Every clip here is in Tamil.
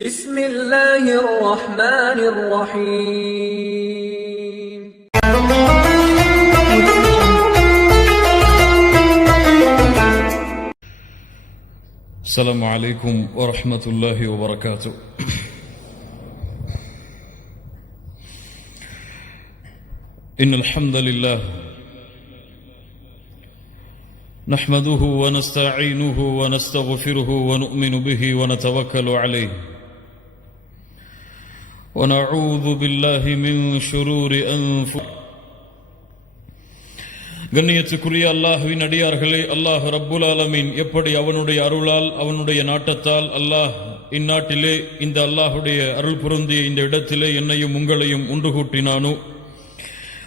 بسم الله الرحمن الرحيم السلام عليكم ورحمة الله وبركاته. إن الحمد لله نحمده ونستعينه ونستغفره ونؤمن به ونتوكل عليه ونعوذ بالله من شرور أنفسنا. கண்ணியத்துக்குரிய அல்லாஹ்வின் அடியார்களே, அல்லாஹ் ரப்புல் ஆலமீன் எப்படி அவனுடைய அருளால் அவனுடைய நாட்டத்தால் அல்லாஹ் இந்நாட்டிலே இந்த அல்லாஹுடைய அருள் பொருந்திய இந்த இடத்திலே என்னையும் உங்களையும் ஒன்று கூட்டினானோ,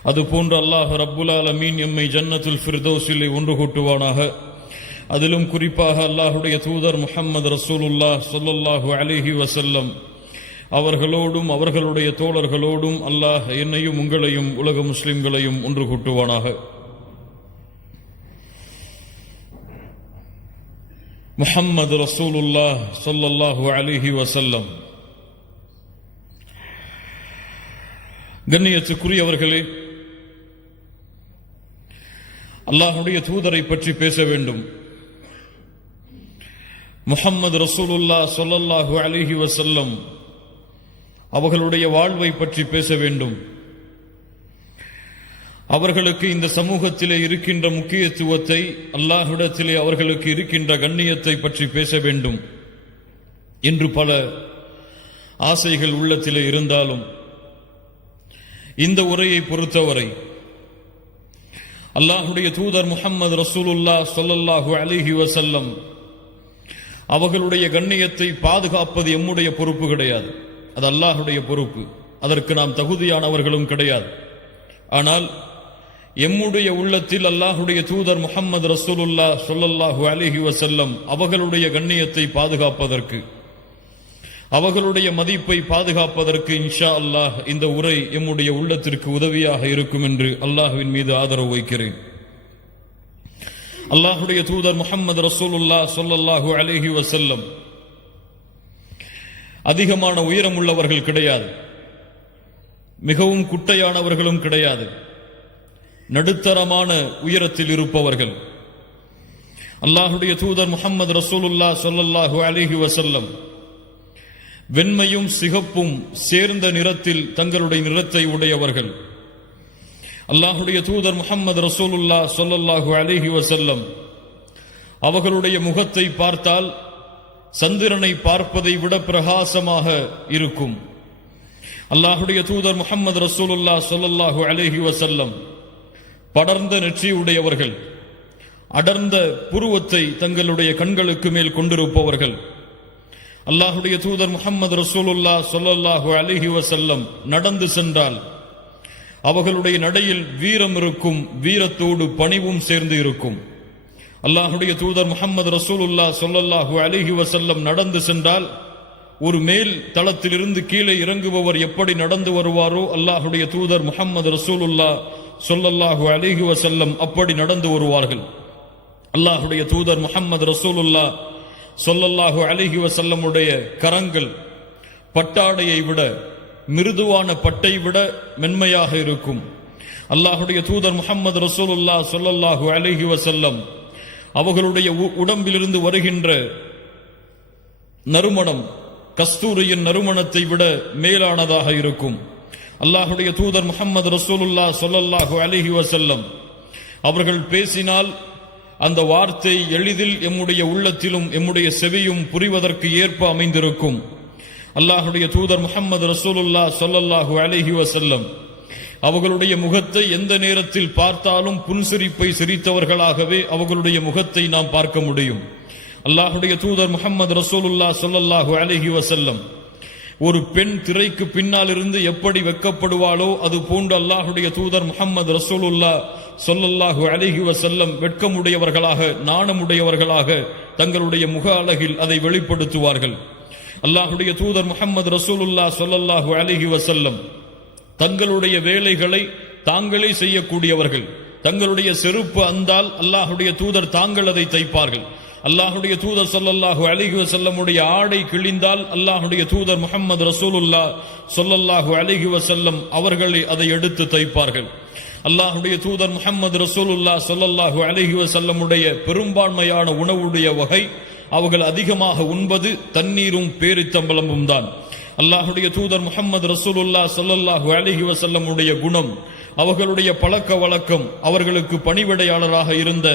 அதுபோன்று அல்லாஹ் ரப்புல் ஆலமீன் எம்மை ஜன்னத்துல் ஃபிர்தௌஸிலே ஒன்று கூட்டுவானாக. அதிலும் குறிப்பாக அல்லாஹுடைய தூதர் முஹம்மது ரசூலுல்லாஹ் ஸல்லல்லாஹு அலைஹி வஸல்லம் அவர்களோடும் அவர்களுடைய தோழர்களோடும் அல்லாஹ் என்னையும் உங்களையும் உலக முஸ்லிம்களையும் ஒன்று கூட்டுவானாக. முஹம்மது ரசூலுல்லாஹ் ஸல்லல்லாஹு அலைஹி வஸல்லம். கண்ணியத்துக்குரியவர்களே, அல்லாஹுடைய தூதரை பற்றி பேச வேண்டும். முஹம்மது ரசூலுல்லாஹ் ஸல்லல்லாஹு அலைஹி வஸல்லம் அவர்களுடைய வாழ்வை பற்றி பேச வேண்டும். அவர்களுக்கு இந்த சமூகத்திலே இருக்கின்ற முக்கியத்துவத்தை, அல்லாஹ்விடத்திலே அவர்களுக்கு இருக்கின்ற கண்ணியத்தை பற்றி பேச வேண்டும் என்று பல ஆசைகள் உள்ளத்திலே இருந்தாலும், இந்த உரையை பொறுத்தவரை அல்லாஹுடைய தூதர் முஹம்மது ரசூலுல்லாஹ் ஸல்லல்லாஹு அலைஹி வஸல்லம் அவர்களுடைய கண்ணியத்தை பாதுகாப்பது எம்முடைய பொறுப்பு கிடையாது, அது அல்லாஹுடைய பொறுப்பு. அதற்கு நாம் தகுதியானவர்களும் கிடையாது. ஆனால் எம்முடைய உள்ளத்தில் அல்லாஹுடைய தூதர் முஹம்மது ரசூலுல்லாஹ் ஸல்லல்லாஹு அலைஹி வஸல்லம் அவர்களுடைய கண்ணியத்தை பாதுகாப்பதற்கு, அவர்களுடைய மதிப்பை பாதுகாப்பதற்கு இன்ஷா அல்லாஹ் இந்த உரை எம்முடைய உள்ளத்திற்கு உதவியாக இருக்கும் என்று அல்லாஹ்வின் மீது ஆதரவு வைக்கிறேன். அல்லாஹுடைய தூதர் முஹம்மது ரசூலுல்லாஹ் ஸல்லல்லாஹு அலைஹி வஸல்லம் அதிகமான உயரம் உள்ளவர்கள் கிடையாது, மிகவும் குட்டையானவர்களும் கிடையாது, நடுத்தரமான உயரத்தில் இருப்பவர்கள். அல்லாஹுடைய தூதர் முஹம்மது ரசூலுல்லாஹ் ஸல்லல்லாஹு அலைஹி வஸல்லம் வெண்மையும் சிகப்பும் சேர்ந்த நிறத்தில் தங்களுடைய நிறத்தை உடையவர்கள். அல்லாஹுடைய தூதர் முஹம்மது ரசூலுல்லாஹ் ஸல்லல்லாஹு அலைஹி வஸல்லம் அவர்களுடைய முகத்தை பார்த்தால் சந்திரனை பார்ப்பதை விட பிரகாசமாக இருக்கும். அல்லாஹுடைய தூதர் முஹம்மது ரசூலுல்லாஹ் ஸல்லல்லாஹு அலைஹி வஸல்லம் படர்ந்த நெற்றி உடையவர்கள், அடர்ந்த புருவத்தை தங்களுடைய கண்களுக்கு மேல் கொண்டிருப்பவர்கள். அல்லாஹுடைய தூதர் முஹம்மது ரசூலுல்லாஹ் ஸல்லல்லாஹு அலைஹி வஸல்லம் நடந்து சென்றால் அவர்களுடைய நடையில் வீரம் இருக்கும், வீரத்தோடு பணிவும் சேர்ந்து இருக்கும். அல்லாஹுடைய தூதர் முஹம்மது ரசூலுல்லாஹ் ஸல்லல்லாஹு அலைஹி வஸல்லம் நடந்து சென்றால் ஒரு மேல் தளத்திலிருந்து கீழே இறங்குபவர் எப்படி நடந்து வருவாரோ, அல்லாஹுடைய தூதர் முஹம்மது ரசூலுல்லாஹ் ஸல்லல்லாஹு அலைஹி வஸல்லம் அப்படி நடந்து வருவார்கள். அல்லாஹுடைய தூதர் முஹம்மது ரசூலுல்லாஹ் ஸல்லல்லாஹு அலைஹி வஸல்லமுடைய கரங்கள் பட்டாடையை விட, மிருதுவான பட்டை விட மென்மையாக இருக்கும். அல்லாஹுடைய தூதர் முஹம்மது ரசூலுல்லாஹ் ஸல்லல்லாஹு அலைஹி வஸல்லம் அவர்களுடைய உடம்பிலிருந்து வருகின்ற நறுமணம் கஸ்தூரியின் நறுமணத்தை விட மேலானதாக இருக்கும். அல்லாஹுடைய தூதர் முஹம்மது ரசூலுல்லாஹ் ஸல்லல்லாஹு அலைஹி வஸல்லம் அவர்கள் பேசினால் அந்த வார்த்தை எளிதில் எம்முடைய உள்ளத்திலும் எம்முடைய செவியும் புரிவதற்கு ஏற்ப அமைந்திருக்கும். அல்லாஹுடைய தூதர் முஹம்மது ரசூலுல்லாஹ் ஸல்லல்லாஹு அலைஹி வஸல்லம் அவர்களுடைய முகத்தை எந்த நேரத்தில் பார்த்தாலும் புன்சிரிப்பை சிரித்தவர்களாகவே அவர்களுடைய முகத்தை நாம் பார்க்க முடியும். அல்லாஹுடைய தூதர் முஹம்மது ரசூலுல்லாஹ் ஸல்லல்லாஹு அலைஹி வஸல்லம் ஒரு பெண் திரைக்கு பின்னால் இருந்து எப்படி வெட்கப்படுவாளோ அது போன்று அல்லாஹுடைய தூதர் முஹம்மது ரசூலுல்லாஹ் ஸல்லல்லாஹு அலைஹி வஸல்லம் வெட்கமுடையவர்களாக, நாணமுடையவர்களாக தங்களுடைய முக அழகில் அதை வெளிப்படுத்துவார்கள். அல்லாஹுடைய தூதர் முஹம்மது ரசூலுல்லாஹ் ஸல்லல்லாஹு அலைஹி வஸல்லம் தங்களுடைய வேலைகளை தாங்களே செய்யக்கூடியவர்கள். தங்களுடைய செருப்பு அந்தால் அல்லாஹுடைய தூதர் தாங்கள் அதை தைப்பார்கள். அல்லாஹுடைய தூதர் ஸல்லல்லாஹு அலைஹி வஸல்லமுடைய ஆடை கிழிந்தால் அல்லாஹுடைய தூதர் முஹம்மது ரசூலுல்லாஹ் ஸல்லல்லாஹு அலைஹி வஸல்லம் அவர்களே அதை எடுத்து தைப்பார்கள். அல்லாஹுடைய தூதர் முஹம்மது ரசூலுல்லாஹ் ஸல்லல்லாஹு அலைஹி வஸல்லமுடைய பெரும்பான்மையான உணவுடைய வகை அவர்கள் அதிகமாக உண்பது தண்ணீரும் பேரித்தம்பலமும் தான். அல்லாஹுடைய தூதர் முஹம்மது ரசூலுல்லாஹ் ஸல்லல்லாஹு அலைஹி வஸல்லமுடைய குணம், அவர்களுடைய பழக்க வழக்கம், அவர்களுக்கு பணிவிடையாளராக இருந்த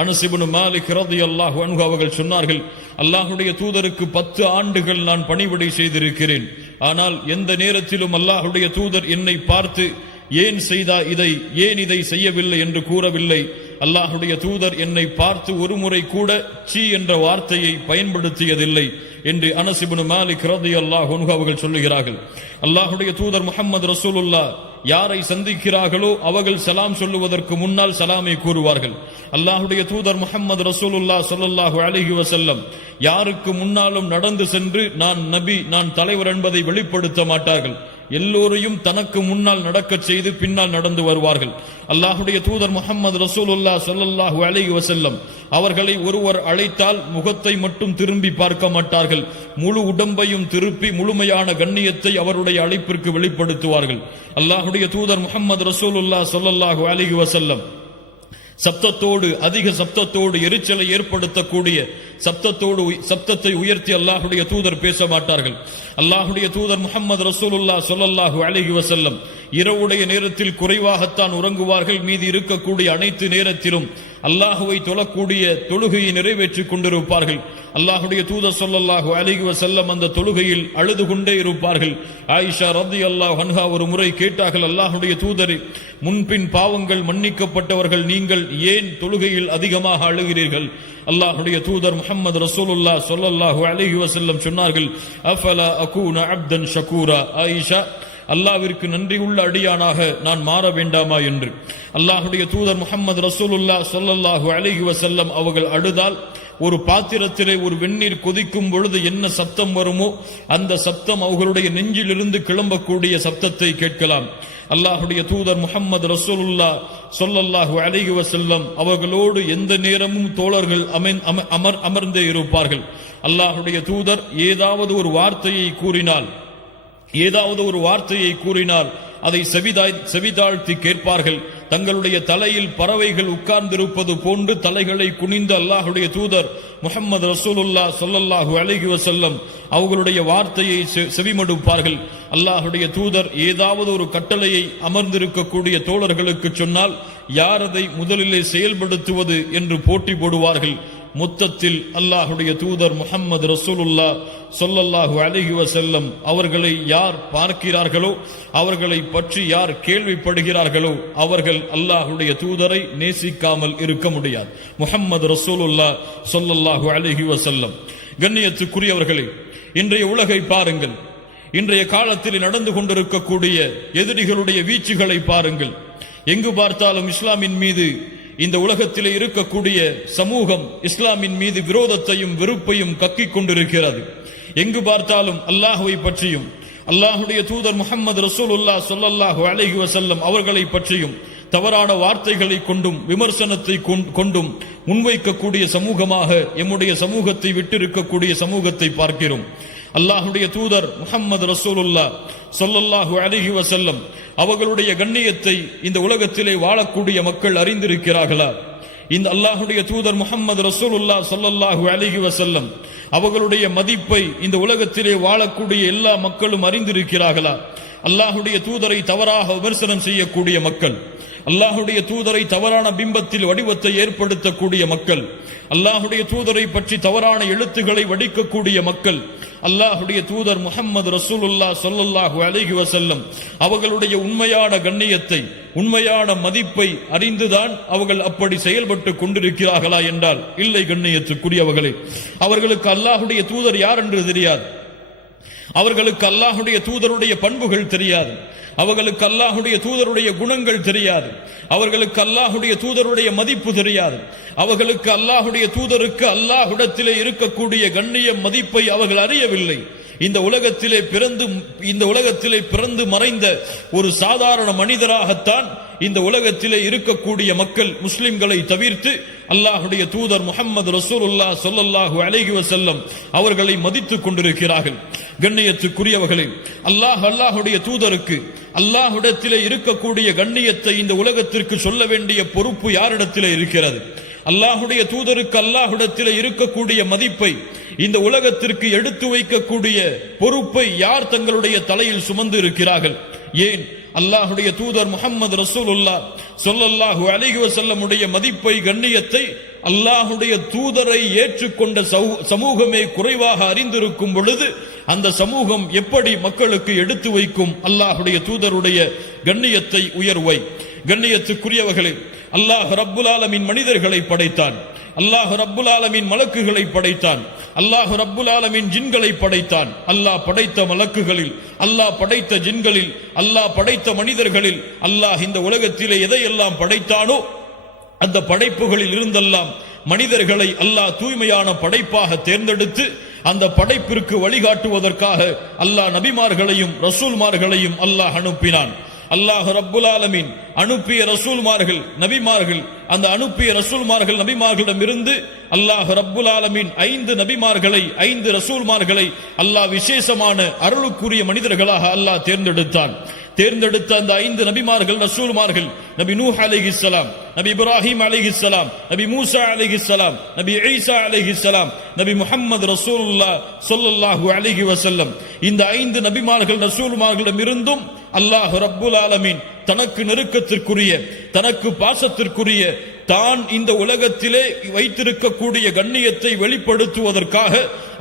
அனஸ் இப்னு மாலிக் ரலியல்லாஹு அன்ஹு அவர்கள் சொன்னார்கள், அல்லாஹுடைய தூதருக்கு 10 ஆண்டுகள் நான் பணிவிடை செய்திருக்கிறேன். ஆனால் எந்த நேரத்திலும் அல்லாஹுடைய தூதர் என்னை பார்த்து ஏன் இதை செய்யவில்லை என்று கூறவில்லை. அல்லாஹுடைய தூதர் என்னை பார்த்து ஒரு முறை கூட சீ என்ற வார்த்தையை பயன்படுத்தியதில்லை என்று அனஸ் இப்னு மாலிக் ரலியல்லாஹு அன்ஹு அவர்கள் சொல்லுகிறார்கள். அல்லாஹுடைய தூதர் முஹம்மது ரசூலுல்லாஹ் யாரை சந்திக்கிறார்களோ அவர்கள் சலாம் சொல்லுவதற்கு முன்னால் சலாமை கூறுவார்கள். அல்லாஹுடைய தூதர் முஹம்மது ரசூலுல்லாஹ் ஸல்லல்லாஹு அலைஹி வஸல்லம் யாருக்கு முன்னாலும் நடந்து சென்று நான் நபி, நான் தலைவர் என்பதை வெளிப்படுத்த மாட்டார்கள். எல்லோரையும் தனக்கு முன்னால் நடக்கச் செய்து பின்னால் நடந்து வருவார்கள். அல்லாஹுடைய தூதர் முஹம்மது ரசூலுல்லாஹ் ஸல்லல்லாஹு அலைஹி வஸல்லம் அவர்களை ஒருவர் அழைத்தால் முகத்தை மட்டும் திரும்பி பார்க்க மாட்டார்கள், முழு உடம்பையும் திருப்பி முழுமையான கண்ணியத்தை அவருடைய அழைப்பிற்கு வெளிப்படுத்துவார்கள். அல்லாஹுடைய தூதர் முஹம்மது ரசூலுல்லாஹ் ஸல்லல்லாஹு அலைஹி வஸல்லம் சப்தத்தோடு, அதிக சப்தத்தோடு, எரிச்சலை ஏற்படுத்தக்கூடிய சப்தத்தை உயர்த்தி அல்லாஹுடைய தூதர் பேச மாட்டார்கள். அல்லாஹுடைய தூதர் முஹம்மது ரசூலுல்லாஹ் ஸல்லல்லாஹு அலைஹி வஸல்லம் இரவுடைய நேரத்தில் குறைவாகத்தான் உறங்குவார்கள். மீதி இருக்கக்கூடிய அனைத்து நேரத்திலும் அல்லாஹுவை தொழக்கூடிய தொழுகையை நிறைவேற்றிக் கொண்டிருப்பார்கள். அல்லாஹுடைய தூதர் ஸல்லல்லாஹு அலைஹி வஸல்லம் அந்த தொழுகையில் அழுது கொண்டே இருப்பார்கள். ஆயிஷா ரலியல்லாஹு அன்ஹா ஒரு முறை கேட்டார்கள், அல்லாஹுடைய தூதரே, முன்பின் பாவங்கள் மன்னிக்கப்பட்டவர்கள் நீங்கள் ஏன் தொழுகையில் அதிகமாக அழுகிறீர்கள்? அல்லாஹுடைய தூதர் முஹம்மது ரசூலுல்லாஹ் ஸல்லல்லாஹு அலைஹி வஸல்லம் சொன்னார்கள், அஃபலா அகூன அப்தன் ஷகூரா, ஆயிஷா, அல்லாஹ்விற்கு நன்றியுள்ள அடியானாக நான் மாற வேண்டாமா என்று. அல்லாஹுடைய தூதர் முஹம்மது ரசூலுல்லாஹ் ஸல்லல்லாஹு அலைஹி வஸல்லம் அவர்கள் அழுதால் ஒரு பாத்திரத்திலே ஒரு வெந்நீர் கொதிக்கும் பொழுது என்ன சப்தம் வருமோ அந்த சப்தம் அவர்களுடைய நெஞ்சிலிருந்து கிளம்பக்கூடிய சப்தத்தை கேட்கலாம். அல்லாஹுடைய தூதர் முஹம்மது ரசூலுல்லாஹ் ஸல்லல்லாஹு அலைஹி வஸல்லம் அவர்களோடு எந்த நேரமும் தோழர்கள் அமர்ந்தே இருப்பார்கள். அல்லாஹுடைய தூதர் ஏதாவது ஒரு வார்த்தையை கூறினால் அதை செவிதாழ்த்தி கேட்பார்கள். தங்களுடைய தலையில் பறவைகள் உட்கார்ந்திருப்பது போன்று தலைகளை குனிந்து அல்லாஹுடைய தூதர் முஹம்மது ரசூலுல்லாஹ் ஸல்லல்லாஹு அலைஹி வஸல்லம் அவர்களுடைய வார்த்தையை செவிமடுப்பார்கள். அல்லாஹுடைய தூதர் ஏதாவது ஒரு கட்டளையை அமர்ந்திருக்கக்கூடிய தோழர்களுக்கு சொன்னால் யார் அதை முதலிலே செயல்படுத்துவது என்று போட்டி போடுவார்கள். மொத்தத்தில் அல்லாஹுடைய தூதர் முஹம்மது ரசூலுல்லாஹ் ஸல்லல்லாஹு அலைஹி வஸல்லம் அவர்களை யார் பார்க்கிறார்களோ, அவர்களை பற்றி யார் கேள்விப்படுகிறார்களோ அவர்கள் அல்லாஹுடைய தூதரை நேசிக்காமல் இருக்க முடியாது. முஹம்மது ரசூலுல்லாஹ் ஸல்லல்லாஹு அலைஹி வஸல்லம். கண்ணியத்துக்குரியவர்களே, இன்றைய உலகை பாருங்கள். இன்றைய காலத்தில் நடந்து கொண்டிருக்கக்கூடிய எதிரிகளுடைய வீச்சுகளை பாருங்கள். எங்கு பார்த்தாலும் இஸ்லாமின் மீது, இந்த உலகத்திலே இருக்கக்கூடிய சமூகம் இஸ்லாமின் மீது விரோதத்தையும் வெறுப்பையும் கக்கிக் கொண்டிருக்கிறது. எங்கு பார்த்தாலும் அல்லாஹுவை பற்றியும் அல்லாஹுடைய தூதர் முஹம்மது ரசூலுல்லாஹ் ஸல்லல்லாஹு அலைஹி வஸல்லம் அவர்களை பற்றியும் தவறான வார்த்தைகளை கொண்டும் விமர்சனத்தை கொண்டும் முன்வைக்கக்கூடிய சமூகமாக எம்முடைய சமூகத்தை விட்டிருக்கக்கூடிய சமூகத்தை பார்க்கிறோம். அல்லாஹுடைய தூதர் முஹம்மது ரசூலுல்லாஹ் ஸல்லல்லாஹு அலைஹி வஸல்லம் அவர்களுடைய கண்ணியத்தை இந்த உலகத்திலே வாழக்கூடிய மக்கள் அறிந்திருக்கிறார்களா? இந்த அல்லாஹுடைய தூதர் முஹம்மது ரசூலுல்லாஹ் ஸல்லல்லாஹு அலைஹி வஸல்லம் அவர்களுடைய மதிப்பை இந்த உலகத்திலே வாழக்கூடிய எல்லா மக்களும் அறிந்திருக்கிறார்களா? அல்லாஹுடைய தூதரை தவறாக விமர்சனம் செய்யக்கூடிய மக்கள், அல்லாஹுடைய தூதரை தவறான பிம்பத்தில் வடிவத்தை ஏற்படுத்தக்கூடிய மக்கள், அல்லாஹுடைய தூதரை பற்றி தவறான எழுத்துக்களை வடிக்கக்கூடிய மக்கள், அல்லாஹுடைய தூதர் முஹம்மது ரசூலுல்லாஹ் ஸல்லல்லாஹு அலைஹி வஸல்லம் அவர்களுடைய உண்மையான கண்ணியத்தை, உண்மையான மதிப்பை அறிந்துதான் அவர்கள் அப்படி செயல்பட்டு கொண்டிருக்கிறார்களா என்றால் இல்லை. கண்ணியத்துக்குரியவர்களே, அவர்களுக்கு அல்லாஹுடைய தூதர் யார் என்று தெரியாது. அவர்களுக்கு அல்லாஹுடைய தூதருடைய பண்புகள் தெரியாது. அவர்களுக்கு அல்லாஹுடைய தூதருடைய குணங்கள் தெரியாது. அவர்களுக்கு அல்லாஹுடைய தூதருடைய மதிப்பு தெரியாது. அவர்களுக்கு அல்லாஹுடைய தூதருக்கு அல்லாஹ்விடத்திலே இருக்கக்கூடிய கண்ணிய மதிப்பை அவர்கள் அறியவில்லை. இந்த உலகத்திலே பிறந்து மறைந்த ஒரு சாதாரண மனிதராகத்தான் இந்த உலகத்திலே இருக்கக்கூடிய மக்கள் முஸ்லிம்களை தவிர்த்து அல்லாஹ்வுடைய தூதர் முஹம்மது ரசூலுல்லாஹ் ஸல்லல்லாஹு அலைஹி வஸல்லம் அவர்களை மதித்துக் கொண்டிருக்கிறார்கள். கண்ணியத்துக்குரியவர்களே, அல்லாஹ்வுடைய தூதருக்கு அல்லாஹ்விடத்திலே இருக்கக்கூடிய கண்ணியத்தை இந்த உலகத்திற்கு சொல்ல வேண்டிய பொறுப்பு யாரிடத்திலே இருக்கிறது? அல்லாஹ்வுடைய தூதருக்கு அல்லாஹ்விடத்திலே இருக்கக்கூடிய மதிப்பை இந்த உலகத்திற்கு எடுத்து வைக்கக்கூடிய பொறுப்பை யார் தங்களுடைய தலையில் சுமந்து இருக்கிறார்கள்? ஏன் அல்லாஹ்வுடைய தூதர் முஹம்மது ரசூலுல்லாஹ் ஸல்லல்லாஹு அலைஹி வஸல்லம் உடைய மதிப்பை கண்ணியத்தை அல்லாஹ்வுடைய தூதரை ஏற்றுக்கொண்ட சமூகமே குறைவாக அறிந்திருக்கும் பொழுது அந்த சமூகம் எப்படி மக்களுக்கு எடுத்து வைக்கும் அல்லாஹ்வுடைய தூதருடைய கண்ணியத்தை, உயர்வை? கண்ணியத்துக்குரியவர்களே, அல்லாஹ் ரப்புல் ஆலமீன் மனிதர்களை படைத்தான், அல்லாஹ் ரப்புல் ஆலமீன் மலக்குகளை படைத்தான், அல்லாஹ் ரப்புல் ஆலமீன் ஜின்களை படைத்தான். அல்லாஹ் படைத்த மலக்குகளில், அல்லாஹ் படைத்த ஜின்களில், அல்லாஹ் படைத்த மனிதர்களில் அல்லாஹ் இந்த உலகத்திலே எதையெல்லாம் படைத்தானோ அந்த படைப்புகளில் இருந்தெல்லாம் மனிதர்களை அல்லாஹ் தூய்மையான படைப்பாக தேர்ந்தெடுத்து அந்த படைப்பிற்கு வழிகாட்டுவதற்காக அல்லாஹ் நபிமார்களையும் ரசூல்மார்களையும் அல்லாஹ் அனுப்பினான். அல்லாஹ் ரப்புல் ஆலமீன் அனுப்பிய ரசூல்மார்கள் நபிமார்கள், அந்த அனுப்பிய ரசூல்மார்கள் நபிமார்களிடமிருந்து அல்லாஹ் ரப்புல் ஆலமீன் 5 நபிமார்களை 5 ரசூல்மார்களை அல்லாஹ் விசேஷமான அருளுக்குரிய மனிதர்களாக அல்லாஹ் தேர்ந்தெடுத்த அந்த 5 நபிமார்கள் ரசூல்மார்கள் நபி நூஹ் அலைஹிஸ்ஸலாம், நபி இப்ராஹிம் அலைஹிஸ்ஸலாம், நபி மூசா அலைஹிஸ்ஸலாம், நபி ஈசா அலைஹிஸ்ஸலாம், நபி முஹம்மது ரசூலுல்லாஹ் ஸல்லல்லாஹு அலைஹி வஸல்லம். இந்த 5 நபிமார்கள் ரசூல்மார்களிடமிருந்தும் அல்லாஹ் ரப்புல் ஆலமீன் தனக்கு நெருக்கத்திற்குரிய, தனக்கு பாசத்திற்குரிய, தான் இந்த உலகத்திலே வைத்திருக்கக்கூடிய கண்ணியத்தை வெளிப்படுத்துவதற்காக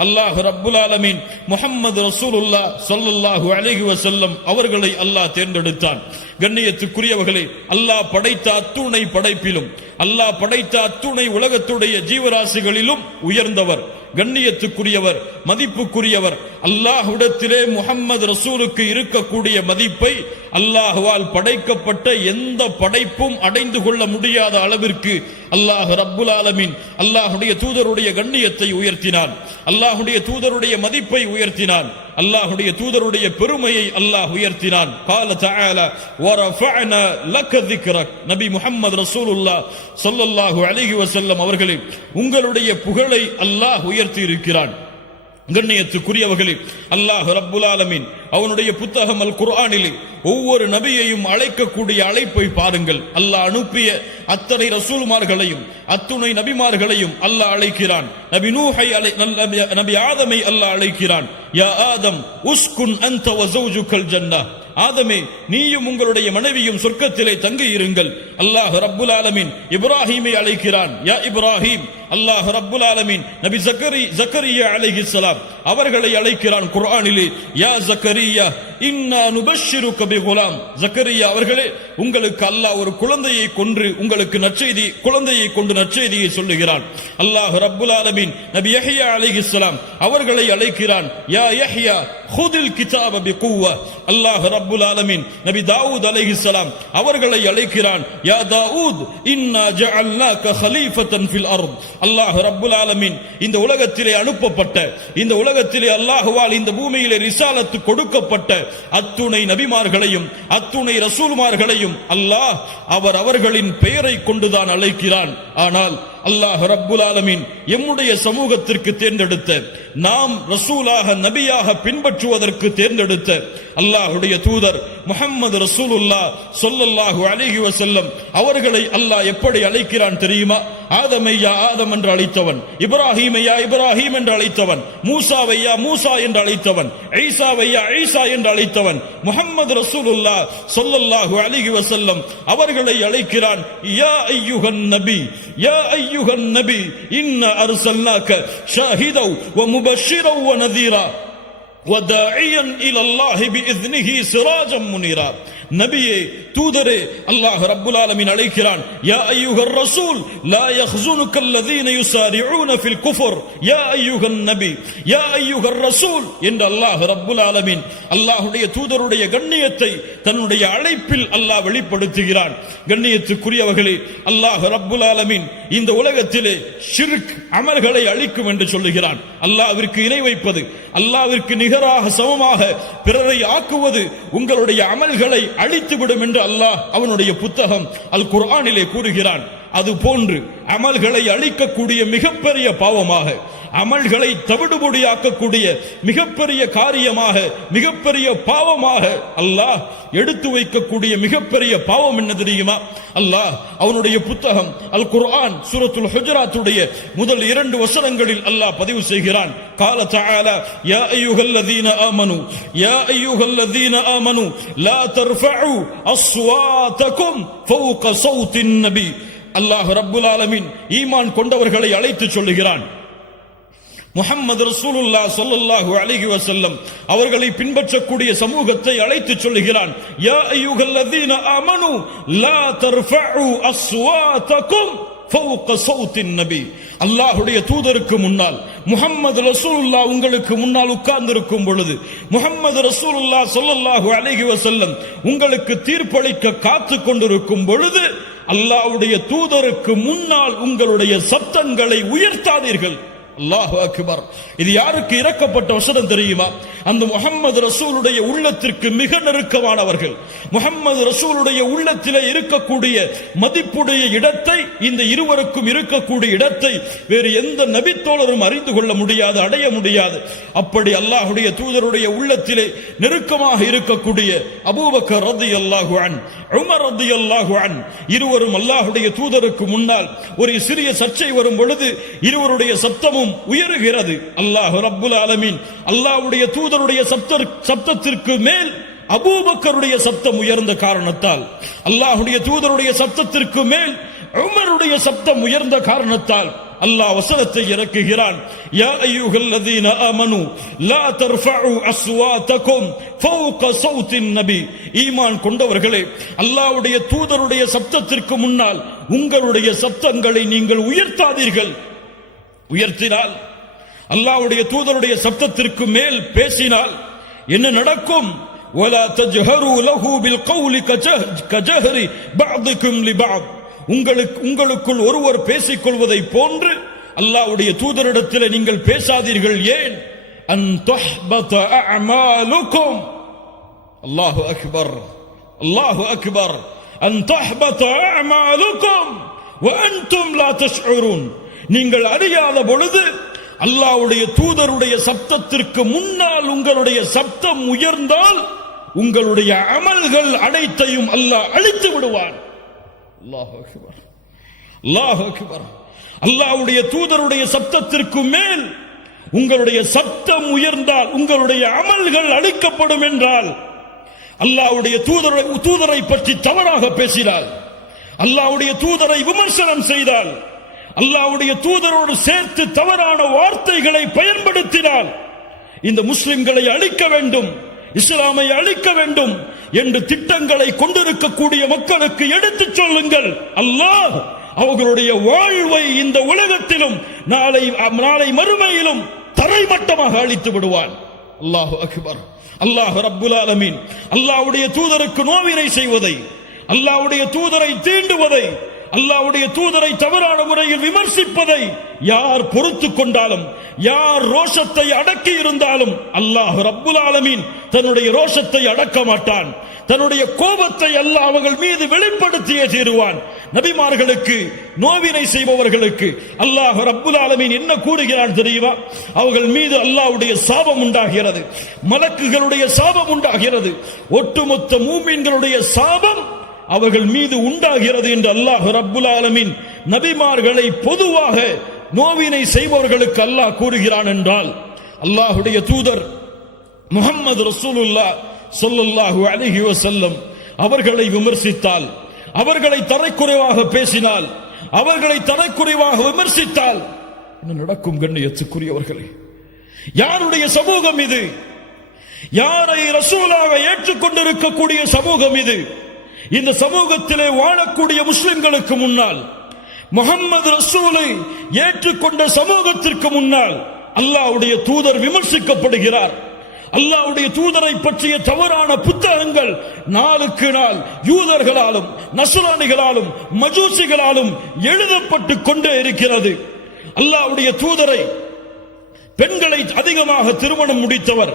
அல்லாஹ் ரப்புல் ஆலமீன் முஹம்மது ரசூலுல்லாஹ் ஸல்லல்லாஹு அலைஹி வஸல்லம் அவர்களை அல்லாஹ் தேர்ந்தெடுத்தான். கண்ணியத்துக்குரியவர்களே, அல்லாஹ் படைத்த அத்துணை படைப்பிலும், அல்லாஹ் படைத்த அத்துணை உலகத்துடைய ஜீவராசிகளிலும் உயர்ந்தவர், கண்ணியத்துக்குரியவர், மதிப்புக்குரியவர். அல்லாஹ்விடத்திலே முஹம்மது ரசூலுக்கு இருக்கக்கூடிய மதிப்பை அல்லாஹ்வால் படைக்கப்பட்ட எந்த படைப்பும் அடைந்து கொள்ள முடியாத அளவிற்கு அல்லாஹ் ரப்புல் ஆலமீன் அல்லாஹ்வுடைய தூதருடைய கண்ணியத்தை உயர்த்தினான், அல்லாஹ்வுடைய தூதருடைய மதிப்பை உயர்த்தினான், அல்லாஹ்வுடைய தூதருடைய பெருமையை அல்லாஹ் உயர்த்தினான். قال تعالى ورفعنا لك ذكرك. நபி முஹம்மது ரசூலுல்லாஹ் ஸல்லல்லாஹு அலைஹி வஸல்லம் அவர்களே, உங்களுடைய புகழை அல்லாஹ் உயர்த்தி இருக்கிறான். கண்ணியத்துக்குரியவர்களே, அல்லாஹ் ரப்புல் ஆலமீன் அவனுடைய புத்தகம் அல் குர்ஆனிலே ஒவ்வொரு நபியையும் அழைக்கக்கூடிய அழைப்பை பாருங்கள். அல்லாஹ் அனுப்பிய அத்தனை ரசூல்மார்களையும் அத்துணை நபிமார்களையும் அல்லாஹ் அழைக்கிறான். நபி நூஹை நபி ஆதமை அல்லாஹ் அழைக்கிறான். யா ஆதம் உஸ்குன் அன்த வ ஸௌஜுகல் ஜன்னah. ஆதமே, நீயும் உங்களுடைய மனைவியும் சொர்க்கத்திலே தங்கி இருங்கள். அல்லாஹ் ரப்புல் ஆலமீன் இப்ராஹீமை அழைக்கிறான். யா இப்ராஹீம். அல்லாஹ் ரப்புல் ஆலமீன் நபி ஜக்கரியா அலைஹிஸ்ஸலாம் அவர்களை அழைக்கிறான் குர்ஆனிலே. யா ஜக்கரியா இன்னா நுபஷ்ஷிருக பிகுலாம். ஜக்கரியா அவர்களே, உங்களுக்கு அல்லாஹ் ஒரு குழந்தையை கொன்று உங்களுக்கு குழந்தையை கொண்டு நற்செய்தியை சொல்லுகிறான். அல்லாஹ் ரப்புல் ஆலமீன் நபி யஹ்யா அலைஹிஸ்ஸலாம் அவர்களை அழைக்கிறான். யா யஹ்யா ஹுதில் கிதாப பிகுவா. அல்லாஹ் ரப்புல் ஆலமீன் நபி தாவூத் அலைஹிஸ்ஸலாம் அவர்களை அழைக்கிறான். யா தாவூத் இன்னா ஜஅல்னாக கலீஃபத்தன் ஃபில் அர்த். அல்லாஹ் ரப்புல் ஆலமீன் இந்த உலகத்திலே அனுப்பப்பட்ட, இந்த உலகத்திலே அல்லாஹ்வால் இந்த பூமியிலே ரிசாலத்து கொடுக்கப்பட்ட அத்துணை நபிமார்களையும் அத்துணை ரசூல்மார்களையும் அல்லாஹ் அவர்களின் பெயரை கொண்டுதான் அழைக்கிறான். ஆனால் அல்லாஹ் ரப்புல் ஆலமீன் எம்முடைய சமூகத்திற்கு தேர்ந்தெடுத்த, நாம் ரசூலாக நபியாக பின்பற்றுவதற்கு தேர்ந்தெடுத்த அல்லாஹ்வுடைய தூதர் முஹம்மது ரசூலுல்லாஹ் ஸல்லல்லாஹு அலைஹி வஸல்லம் அவர்களை அல்லாஹ் எப்படி அழைக்கிறான் தெரியுமா? ஆதமை யா ஆதம் என்று அழைத்தவன், இப்ராஹீமை யா இப்ராஹீம் என்று அழைத்தவன், மூசாவை யா மூசா என்று அழைத்தவன், ஈசாவை யா ஈசா என்று அழைத்தவன் முஹம்மது ரசூலுல்லாஹ் ஸல்லல்லாஹு அலைஹி வஸல்லம் அவர்களை அழைக்கிறான். யா அய்யுஹன் நபி, யா அய்யுஹன் நபி இன்னா அர்சல்னாக ஷாஹிதன் வ முபஷ்ஷிரன் வ நதீரா வதாஇயன் இலல்லாஹி பிஇذنஹி சிராஜம் முனீரா. நபியே, தூதரே, அல்லாஹ் ரப்புல் ஆலமீன் அழைக்கிறான். யா அய்யுஹர் ரசூல் லா யஹ்ஸுனுக்கல் லதீன யுஸாரிஊன ஃபில் குஃப்ர் யா அய்யுஹன் நபி யா அய்யுஹர் ரசூல் என்று அல்லாஹ் ரப்புல் ஆலமீன் அல்லாஹ்வுடைய தூதருடைய கண்ணியத்தை தன்னுடைய அழைப்பில் அல்லாஹ் வெளிப்படுத்துகிறான். கண்ணியத்துக்குரியவர்களே, அல்லாஹ் ரப்புல் ஆலமீன் இந்த உலகத்திலே ஷிர்க் அமல்களை அழிக்கும் என்று சொல்லுகிறான். அல்லாஹ்விற்கு இணை வைப்பது, அல்லாஹ்விற்கு நிகராக சமமாக பிறரை ஆக்குவது உங்களுடைய அமல்களை அழித்துவிடும் என்று அல்லாஹ் அவனுடைய புத்தகம் அல் குர்ஆனிலே கூறுகிறான். அது போன்று அமல்களை அழிக்கக்கூடிய மிகப்பெரிய பாவமாக, அமல்களை தவிடுபொடியாக்கக்கூடிய மிகப்பெரிய காரியமாக, மிகப்பெரிய பாவமாக அல்லாஹ் எடுத்து வைக்கக்கூடிய மிகப்பெரிய பாவம் என்ன தெரியுமா? அல்லாஹ் அவனுடைய புத்தகம் அல் குர்ஆன் சூரத்துல் ஹுஜராத்துடைய முதல் 2 வசனங்களில் அல்லாஹ் பதிவு செய்கிறான். قال تعالى يا ايها الذين امنوا يا ايها الذين امنوا لا ترفعوا اصواتكم فوق صوت النبي. அல்லாஹ் ரப்புல் ஆலமீன் ஈமான் கொண்டவர்களை அழைத்து சொல்லுகிறான். முஹம்மது ரசூலுல்லாஹ் ஸல்லல்லாஹு அலைஹி வஸல்லம் அவர்களை பின்பற்றக்கூடிய சமூகத்தை அழைத்து சொல்லுகிறான். யா அய்யுஹல்லதீன ஆமனு லா தர்ஃபஉ அஸ்வாதகும் ஃபௌக ஸௌத்தின் நபி. அல்லாஹ்வுடைய தூதருக்கு முன்னால் முஹம்மது ரசூலுல்லாஹ் உங்களுக்கு முன்னால் உட்கார்ந்திருக்கும் பொழுது, முஹம்மது ரசூலுல்லாஹ் ஸல்லல்லாஹு அலைஹி வஸல்லம் உங்களுக்கு தீர்ப்பளிக்க காத்து கொண்டிருக்கும் பொழுது அல்லாஹ்வுடைய தூதருக்கு முன்னால் உங்களுடைய சப்தங்களை உயர்த்தாதீர்கள். அல்லாஹு அக்பர். இது யாருக்கு இறக்கப்பட்ட வசனம் தெரியுமா? அந்த முஹம்மது ரசூலுடைய உள்ளத்திற்கு மிக நெருக்கமானவர்கள். முஹம்மது ரசூலுடைய உள்ளத்திலே இருக்கக்கூடிய மதிப்புடைய இடத்தை, இந்த இருவருக்கும் இருக்கக்கூடிய இடத்தை வேறு எந்த நபித்தோழரும் அறிந்து கொள்ள முடியாது, அடைய முடியாது. அப்படி அல்லாஹ்வுடைய தூதருடைய உள்ளத்திலே நெருக்கமாக இருக்கக்கூடிய அபூபக்கர் ரலியல்லாஹு அன்ஹு, உமர் ரலியல்லாஹு அன்ஹு இருவரும் அல்லாஹ்வுடைய தூதருக்கு முன்னால் ஒரு சிறிய சர்ச்சை வரும் பொழுது இருவருடைய சப்தமும் உயருகிறது. அல்லாஹ் ரப்புல் ஆலமீன் அல்லாஹ்வுடைய தூதருடைய சப்தத்திற்கு மேல் அபூபக்கருடைய சப்தம் உயர்ந்த காரணத்தால், அல்லாஹ்வுடைய தூதருடைய சப்தத்திற்கு மேல் உமருடைய சப்தம் உயர்ந்த காரணத்தால் அல்லாஹ் வசனத்தை இறக்குகிறான். யா அய்யுஹல்லதீன ஆமனு லா தர்ஃபஉ அஸ்வாதகும் ஃபௌக ஸௌத்தின் நபி. ஈமான் கொண்டவர்களே, அல்லாஹ்வுடைய தூதருடைய சப்தத்திற்கு முன்னால் உங்களுடைய சப்தங்களை நீங்கள் உயர்த்தாதீர்கள். உயர்த்தினால், அல்லாஹ்வுடைய தூதருடைய சப்தத்திற்கு மேல் பேசினால் என்ன நடக்கும்? வலா தஜ்ஹரு லஹு பில் கௌலி கஜஹரி பஅதுக்கும் லிபஅத். உங்களுக்குள் ஒருவர் பேசிக் கொள்வதை போன்று அல்லாஹ்வுடைய தூதரிடத்தில் நீங்கள் பேசாதீர்கள். ஏன்? அன் தஹ்பத அஅமாலுக்கும். அல்லாஹு அக்பர், அல்லாஹு அக்பர். அன் தஹ்பத அஅமாலுக்கும் வ அன்தும் லா தஷ்உரூன். நீங்கள் அறியாத பொழுது அல்லாஹ்வுடைய தூதருடைய சப்தத்திற்கு முன்னால் உங்களுடைய சப்தம் உயர்ந்தால் உங்களுடைய அமல்கள் அனைத்தையும் அல்லாஹ் அழித்து விடுவான். அல்லாஹு அக்பர், அல்லாஹு அக்பர். அல்லாஹ்வுடைய தூதருடைய சப்தத்திற்கு மேல் உங்களுடைய சப்தம் உயர்ந்தால் உங்களுடைய அமல்கள் அழிக்கப்படும் என்றால், அல்லாஹ்வுடைய தூதரை பற்றி தவறாக பேசினால், அல்லாஹ்வுடைய தூதரை விமர்சனம் செய்தால், அல்லாஹ்வுடைய தூதரோடு சேர்த்து தவறான வார்த்தைகளை பயன்படுத்தினால், இந்த முஸ்லிம்களை அழிக்க வேண்டும், இஸ்லாமை அழிக்க வேண்டும் என்று திட்டங்களை கொண்டிருக்கக்கூடிய மக்களுக்கு எடுத்துச் சொல்லுங்கள். அல்லாஹ் அவர்களுடைய வாழ்வை இந்த உலகத்திலும் நாளை மறுமையிலும் தரைமட்டமாக அழித்து விடுவான். அல்லாஹு அக்பர். அல்லாஹ் ரப்புல் ஆலமீன் அல்லாஹ்வுடைய தூதருக்கு நோவினை செய்வதை, அல்லாஹ்வுடைய தூதரை தீண்டுவதை, அல்லாஹ்வுடைய தூதரை தவறான முறையில் விமர்சிப்பதை யார் பொறுத்துக் கொண்டாலும், யார் ரோஷத்தை அடக்கி இருந்தாலும் அல்லாஹ் ரப்புல் ஆலமீன் தன்னுடைய ரோஷத்தை அடக்க மாட்டான். தன்னுடைய கோபத்தை அல்லாஹ் அவர்கள் மீது வெளிப்படுத்தியே தீருவான். நபிமார்களுக்கு நோவினை செய்பவர்களுக்கு அல்லாஹ் ரப்புல் ஆலமீன் என்ன கூறுகிறான் தெரியுமா? அவர்கள் மீது அல்லாஹ்வுடைய சாபம் உண்டாகிறது, மலக்குகளுடைய சாபம் உண்டாகிறது, ஒட்டுமொத்த மூமின்களுடைய சாபம் அவர்கள் மீது உண்டாகிறது என்று அல்லாஹ் ரப்புல் ஆலமீன் நபிமார்களை பொதுவாக நோவினை செய்பவர்களுக்கு அல்லாஹ் கூறுகிறான் என்றால், அல்லாஹ்வுடைய தூதர் முஹம்மது ரசூலுல்லாஹ் ஸல்லல்லாஹு அலைஹி வஸல்லம் அவர்களை விமர்சித்தால், அவர்களை தரைக்குறைவாக பேசினால், அவர்களை தரைக்குறைவாக விமர்சித்தால் என்ன நடக்கும்? கண்ணியத்துக்குரியவர்களே, யாருடைய சமூகம் இது? யாரை ரசூலாக ஏற்றுக்கொண்டிருக்கக்கூடிய சமூகம் இது? இந்த சமூகத்திலே வாழக்கூடிய முஸ்லிம்களுக்கு முன்னால், முஹம்மது ரசூலை ஏற்றுக்கொண்ட சமூகத்திற்கு முன்னால் அல்லாஹ்வுடைய தூதர் விமர்சிக்கப்படுகிறார். அல்லாஹ்வுடைய தூதரை பற்றிய தவறான புத்தகங்கள் நாளுக்கு நாள் யூதர்களாலும் நஸ்ரானிகளாலும் மஜூசிகளாலும் எழுதப்பட்டு கொண்டே இருக்கிறது. அல்லாஹ்வுடைய தூதரை பெண்களை அதிகமாக திருமணம் முடித்தவர்,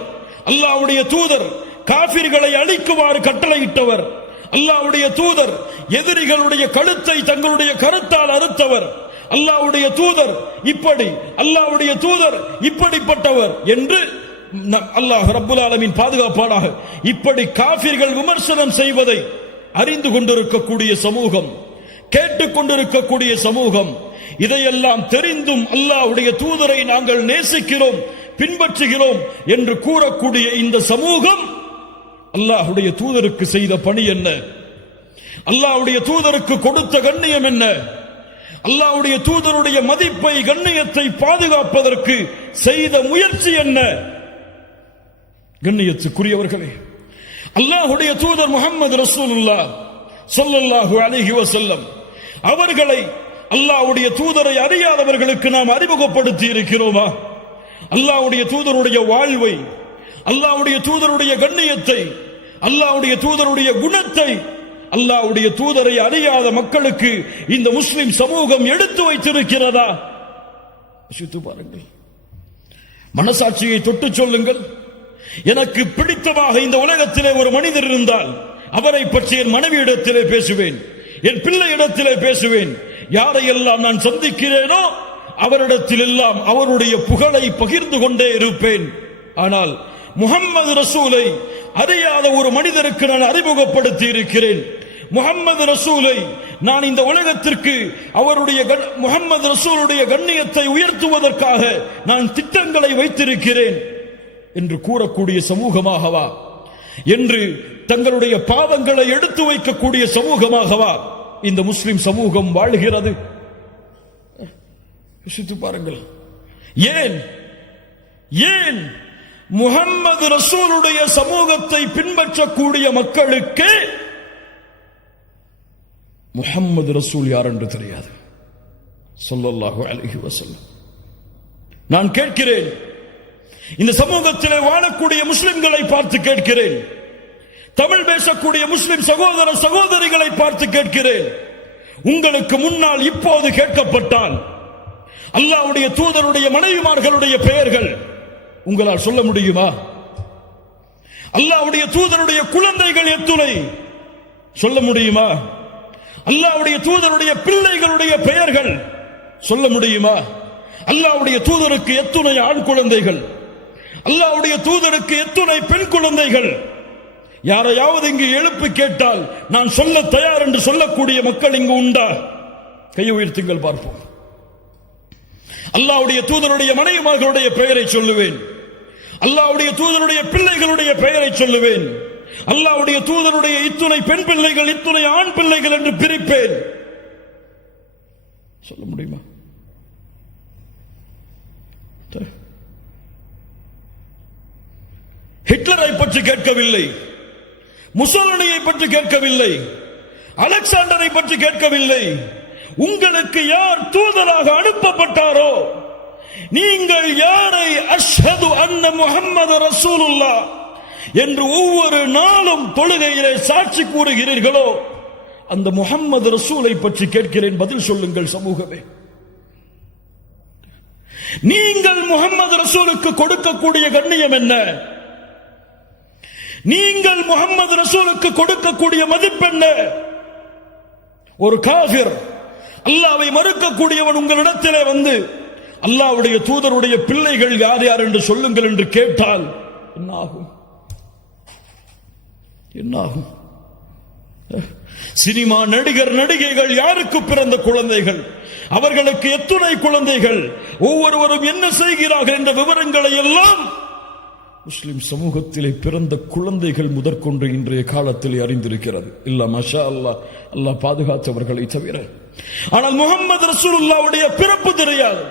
அல்லாஹ்வுடைய தூதர் காபிர்களை அழிக்குமாறு கட்டளையிட்டவர், அல்லாஹ்வுடைய தூதர் எதிரிகளுடைய கழுத்தை தங்களுடைய கருத்தால் அறுத்தவர், அல்லாஹ்வுடைய தூதர் இப்படி, அல்லாஹ்வுடைய தூதர் இப்படிப்பட்டவர் என்று அல்லாஹ் ரப்புல் ஆலமீன் பாதுகாப்பானாக இப்படி காபிர்கள் விமர்சனம் செய்வதை அறிந்து கொண்டிருக்கக்கூடிய சமூகம், கேட்டுக்கொண்டிருக்கக்கூடிய சமூகம், இதையெல்லாம் தெரிந்தும் அல்லாஹ்வுடைய தூதரை நாங்கள் நேசிக்கிறோம், பின்பற்றுகிறோம் என்று கூறக்கூடிய இந்த சமூகம் அல்லாஹ்வுடைய தூதருக்கு செய்த பணி என்ன? அல்லாஹ்வுடைய தூதருக்கு கொடுத்த கண்ணியம் என்ன? அல்லாஹ்வுடைய தூதருடைய மதிப்பை, கண்ணியத்தை பாதுகாப்பதற்கு செய்த முயற்சி என்ன? கண்ணியத்துக்குரியவர்களே, அல்லாஹ்வுடைய தூதர் முஹம்மது ரசூலுல்லாஹ் ஸல்லல்லாஹு அலைஹி வஸல்லம் அவர்களை, அல்லாஹ்வுடைய தூதரை அறியாதவர்களுக்கு நாம் அறிமுகப்படுத்தி இருக்கிறோமா? அல்லாஹ்வுடைய தூதருடைய வாழ்வை, அல்லாஹ்வுடைய தூதருடைய கண்ணியத்தை, அல்லாஹ்வுடைய தூதருடைய குணத்தை, அல்லாஹ்வுடைய தூதரை அறியாத மக்களுக்கு இந்த முஸ்லிம் சமூகம் எடுத்து வைத்திருக்கிறதா? யோசித்து பாருங்கள். மனசாட்சியை தொட்டு சொல்லுங்கள். எனக்கு பிடித்தமாக இந்த உலகத்திலே ஒரு மனிதர் இருந்தால் அவரை பற்றி என் மனைவியிடத்திலே பேசுவேன், என் பிள்ளையிடத்திலே பேசுவேன். யாரையெல்லாம் நான் சந்திக்கிறேனோ அவரிடத்தில் எல்லாம் அவருடைய புகழை பகிர்ந்து கொண்டே இருப்பேன். ஆனால் முஹம்மது ரசூலை அறியாத ஒரு மனிதருக்கு நான் அறிமுகப்படுத்தி இருக்கிறேன். முஹம்மது ரசூலை நான் இந்த உலகத்திற்கு அவருடைய முஹம்மது ரசூலுடைய கண்ணியத்தை உயர்த்துவதற்காக நான் திட்டங்களை வைத்திருக்கிறேன் என்று கூறக்கூடிய சமூகமாகவா, என்று தங்களுடைய பாவங்களை எடுத்து வைக்கக்கூடிய சமூகமாகவா இந்த முஸ்லிம் சமூகம் வாழ்கிறது? யோசித்து பாருங்கள். ஏன் ஏன் முஹம்மது ரசூலுடைய சமூகத்தை பின்பற்றக்கூடிய மக்களுக்கு முஹம்மது ரசூல் யார் என்று தெரியாது? ஸல்லல்லாஹு அலைஹி வஸல்லம். நான் கேட்கிறேன், இந்த சமூகத்திலே வாழக்கூடிய முஸ்லிம்களை பார்த்து கேட்கிறேன், தமிழ் பேசக்கூடிய முஸ்லிம் சகோதர சகோதரிகளை பார்த்து கேட்கிறேன், உங்களுக்கு முன்னால் இப்போது கேட்கப்பட்டால் அல்லாஹ்வுடைய தூதருடைய மனைவிமார்களுடைய பெயர்கள் உங்களால் சொல்ல முடியுமா? அல்லாஹ்வுடைய தூதருடைய குழந்தைகள் எத்துணை சொல்ல முடியுமா? அல்லாஹ்வுடைய தூதருடைய பிள்ளைகளுடைய பெயர்கள் சொல்ல முடியுமா? அல்லாஹ்வுடைய தூதருக்கு எத்துணை ஆண் குழந்தைகள், அல்லாஹ்வுடைய தூதருக்கு எத்துணை பெண் குழந்தைகள்? யாரையாவது இங்கு எழுப்பி கேட்டால் நான் சொல்ல தயார் என்று சொல்லக்கூடிய மக்கள் இங்கு உண்டா? கை உயர்த்துங்கள் பார்ப்போம். அல்லாஹ்வுடைய தூதருடைய மனைவிமார்களுடைய பெயரை சொல்லுவேன், அல்லாஹ்வுடைய தூதருடைய பிள்ளைகளுடைய பெயரை சொல்லுவேன், அல்லாஹ்வுடைய தூதருடைய இத்துணை பெண் பிள்ளைகள், இத்துணை ஆண் பிள்ளைகள் என்று பிரிப்பேன். சொல்ல முடியுமா? ஹிட்லரை பற்றி கேட்கவில்லை, முசோலினியை பற்றி கேட்கவில்லை, அலெக்சாண்டரை பற்றி கேட்கவில்லை. உங்களுக்கு யார் தூதராக அனுப்பப்பட்டாரோ, நீங்கள் யாரை அஷ்ஹது அன்ன முஹம்மது ரசூலுல்லாஹ் என்று ஒவ்வொரு நாளும் தொழுகையிலே சாட்சி கூறுகிறீர்களோ அந்த முஹம்மது ரசூலை பற்றி கேட்கிறேன், பதில் சொல்லுங்கள் சமூகமே. நீங்கள் முஹம்மது ரசூலுக்கு கொடுக்கக்கூடிய கண்ணியம் என்ன? நீங்கள் முஹம்மது ரசூலுக்கு கொடுக்கக்கூடிய மதிப்பென்ன? ஒரு காஃபிர், அல்லாஹ்வை மறுக்கக்கூடியவன் உங்களிடத்திலே வந்து அல்லாஹ்வுடைய தூதருடைய பிள்ளைகள் யார் யார் என்று சொல்லுங்கள் என்று கேட்டால் என்ன ஆகும்? என்ன ஆகும்? சினிமா நடிகர் நடிகைகள் யாருக்கு பிறந்த குழந்தைகள், அவர்களுக்கு எத்துணை குழந்தைகள், ஒவ்வொருவரும் என்ன செய்கிறார்கள் என்ற விவரங்களை எல்லாம் முஸ்லிம் சமூகத்திலே பிறந்த குழந்தைகள் முதற்கொண்டு இன்றைய காலத்தில் அறிந்திருக்கிறது. இல்ல மாஷா அல்லாஹ், அல்லாஹ் பாதுகாத்தவர்களை தவிர. ஆனால் முஹம்மது ரசூலுல்லாஹ்வுடைய பிறப்பு தெரியாது,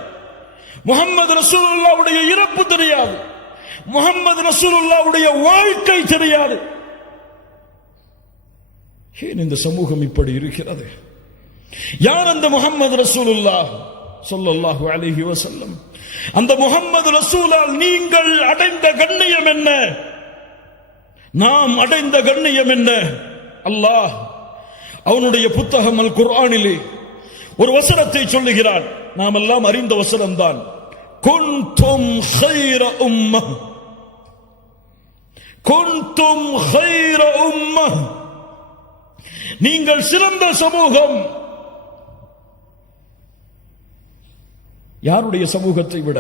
முஹம்மது ரசூலுல்லாஹ்வுடைய இறப்பு தெரியாது, முஹம்மது ரசூலுல்லாஹ்வுடைய வாழ்க்கை தெரியாது. ஏன் இந்த சமூகம் இப்படி இருக்கிறது? யார் அந்த முஹம்மது ரசூலுல்லாஹ் ஸல்லல்லாஹு அலைஹி வஸல்லம்? அந்த முஹம்மது ரசூலால் நீங்கள் அடைந்த கண்ணியம் என்ன? நாம் அடைந்த கண்ணியம் என்ன? அல்லாஹ் அவனுடைய புத்தகம் அல் குர்ஆனிலே ஒரு வசனத்தை சொல்லுகிறான். நாம் எல்லாம் அறிந்த வசனம்தான். குன்தும் கைர உம்மஹ், குன்தும் கைர உம்மஹ், நீங்கள் சிறந்த சமூகம். யாருடைய சமூகத்தை விட?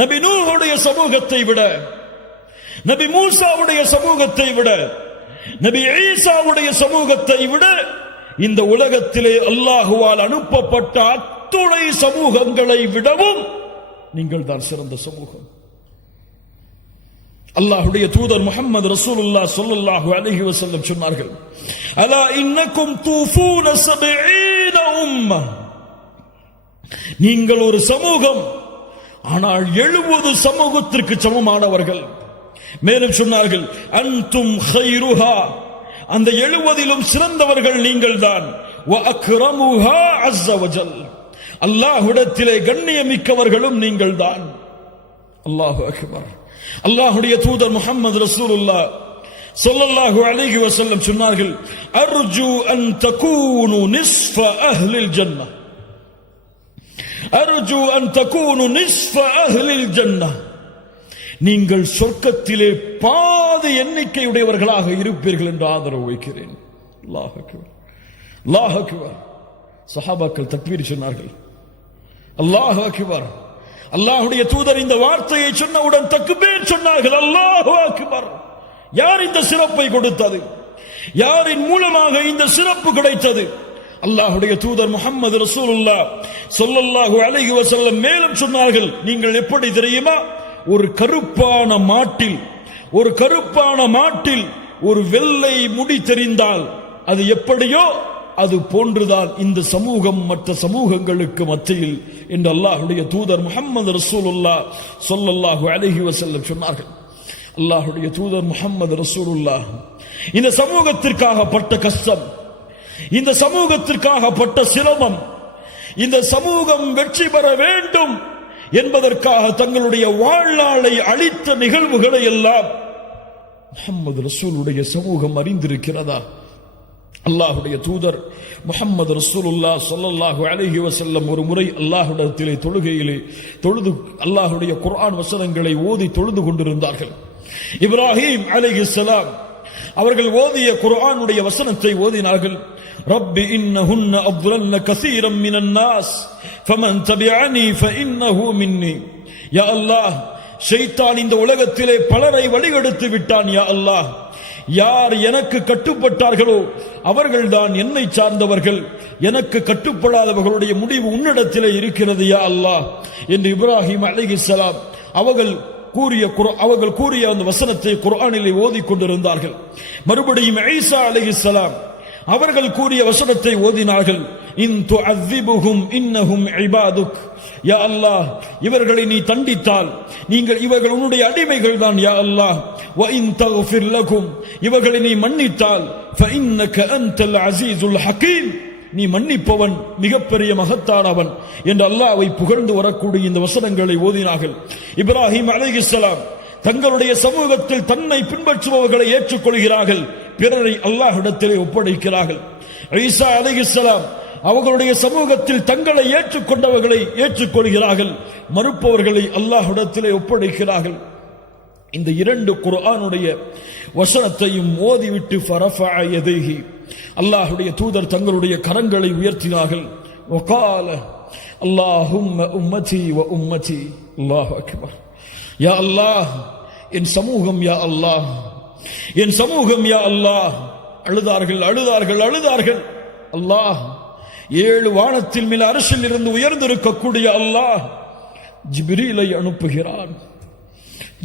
நபி நூஹுடைய சமூகத்தை விட, நபி மூசாவுடைய சமூகத்தை விட, நபி ஈசாவுடைய சமூகத்தை விட, இந்த உலகத்திலே அல்லாஹுவால் அனுப்பப்பட்ட அத்துணை சமூகங்களை விடவும் நீங்கள் தான் சிறந்த சமூகம். அல்லாஹ்வுடைய தூதர் முஹம்மது ரசூலுல்லாஹ் ஸல்லல்லாஹு அலைஹி வஸல்லம் சொன்னார்கள், அலா இன்னக்கும் தூஃபூன 70 உம்ம, நீங்கள் ஒரு சமூகம், ஆனால் 70 சமூகத்திற்கு சமமானவர்கள். மேலும் சொன்னார்கள், அன்தும் கைருஹா, அந்த 70லும் சிறந்தவர்கள் நீங்கள் தான். வ அக்ரமுஹா அஸ்ஸ வஜல், அல்லாஹ்விடத்திலே கண்ணியமிக்கவர்களும் நீங்கள் தான். அல்லாஹு அக்பர். அல்லாஹ்வுடைய தூதர் முஹம்மது ரசூலுல்லாஹ் ஸல்லல்லாஹு அலைஹி வஸல்லம் சொன்னார்கள், அர்ஜு அன் தகூனு நிஸ்ஃப அஹ்லில் ஜன்னah, அர்ஜு அன் தகூனு நிஸ்ஃப அஹ்லில் ஜன்னah, நீங்கள் சொர்க்கத்திலே பாதி எண்ணிக்கையுடையவர்களாக இருப்பீர்கள் என்று ஆதரவு வைக்கிறேன். அல்லாஹ் அக்பர், அல்லாஹ் அக்பர். சஹாபாக்கள் தக்பீர் சொன்னார்கள். அல்லாஹ் அக்பர். அல்லாஹ்வுடைய தூதர் இந்த வார்த்தையை சொன்னவுடன் தக்பீர் சொன்னார்கள். அல்லாஹ் அக்பர். யார் இந்த சிறப்பை கொடுத்தது? யாரின் மூலமாக இந்த சிறப்பு கிடைத்தது? அல்லாஹ்வுடைய தூதர் முஹம்மது ரசூலுல்லாஹ் ஸல்லல்லாஹு அலைஹி வஸல்லம் மேலும் சொன்னார்கள், நீங்கள் எப்படி தெரியுமா? ஒரு கருப்பான மாட்டில் ஒரு வெள்ளை முடி தெரிந்தால் அது எப்படியோ அது போன்றுதான் இந்த சமூகம் மற்ற சமூகங்களுக்கு மத்தியில் என்று அல்லாஹ்வுடைய தூதர் முஹம்மது ரசூலுல்லாஹ் ஸல்லல்லாஹு அலைஹி வஸல்லம் சொன்னார்கள். அல்லாஹ்வுடைய தூதர் முஹம்மது ரசூலுல்லாஹ் இந்த சமூகத்திற்காக பட்ட கஷ்டம், இந்த சமூகத்திற்காக பட்ட சிரமம், இந்த சமூகம் வெற்றி பெற வேண்டும் என்பதற்காக தங்களுடைய வாழ்நாளை அளித்த நிகழ்வுகளை எல்லாம் முஹம்மது ரசூலுடைய சமூகம் அறிந்திருக்கிறதா? அல்லாஹ்வுடைய தூதர் முஹம்மது ரசூலுல்லாஹ் ஸல்லல்லாஹு அலைஹி வஸல்லம் ஒரு முறை அல்லாஹ்விடத்திலே தொழுகையிலே தொழுது அல்லாஹ்வுடைய குர்ஆன் வசனங்களை ஓதி தொழுது கொண்டிருந்தார்கள். இப்ராஹிம் அலைஹிஸ்ஸலாம் அவர்கள் ஓதிய குர்ஆனுடைய வசனத்தை ஓதினார்கள். ரப்பி இன்னஹுன்ன அضللن كثيرا من الناس فمن تبعني فانه مني. யா அல்லாஹ், ஷைத்தான் இந்த உலகத்திலே பலரை வழிகெடுத்து விட்டான். யா அல்லாஹ், யார் எனக்கு கட்டுப்பட்டார்களோ அவர்கள்தான் என்னை சார்ந்தவர்கள், எனக்கு கட்டுப்படாதவர்களுடைய முடிவு உன்னிடத்திலே இருக்கிறது யா அல்லாஹ் என்று இப்ராஹிம் அலைஹிஸ்ஸலாம் அவர்கள் கூறிய அந்த வசனத்தை குர்ஆனிலே ஓதிக் கொண்டிருந்தார்கள். மறுபடியும் ஈசா அலைஹிஸ்ஸலாம் அவர்கள் கூறிய வசனத்தை ஓதினார்கள். இன் துஅذிபுஹும் இன்னஹும் இபாதுக். யா அல்லாஹ், இவர்களை நீ தண்டித்தால் இவர்கள் உன்னுடைய அடிமைகள் தான் யா அல்லாஹ். வ இன் தக்ஃபிர் லகும், இவர்களை நீ மன்னித்தால் ஃபஇன்னக அன்தல் அஸீஸுல் ஹகீம், நீ மன்னிப்பவன், மிகப்பெரிய மகத்தானவன் என்று அல்லாஹ்வை புகழ்ந்து வரக்கூடிய இந்த வசனங்களை ஓதினார்கள். இப்ராஹிம் அலைஹிஸ்ஸலாம் தங்களுடைய சமூகத்தில் தன்னை பின்பற்றுபவர்களை ஏற்றுக்கொள்கிறார்கள், பிறரை அல்லாஹ்விடத்திலே ஒப்படைக்கிறார்கள். ஈசா அலைஹிஸ்ஸலாம் அவர்களுடைய சமூகத்தில் தங்களை ஏற்றுக்கொண்டவர்களை ஏற்றுக்கொள்கிறார்கள், மறுப்பவர்களை அல்லாஹ்விடத்திலே ஒப்படைக்கிறார்கள். இந்த இரண்டு குர்ஆனுடைய வசனத்தையும் ஓதிவிட்டு ஃபரஃபஅ யதைஹி, அல்லாஹ்வுடைய தூதர் தங்களுடைய கரங்களை உயர்த்தினார்கள். வகால அல்லாஹும்ம உம்மதி வ உம்மதி. அல்லாஹு அக்பர். யா அல்லாஹ், என் சமூகம் யா அல்லாஹ், என் சமூகம் யா அல்லாஹ். அழுதார்கள் அழுதார்கள் அழுதார்கள். அல்லாஹ், 7 வானத்தில் மேல் அர்ஷில் இருந்து உயர்ந்திருக்கக்கூடிய அல்லாஹ் ஜிப்ரீலை அனுப்புகிறான்.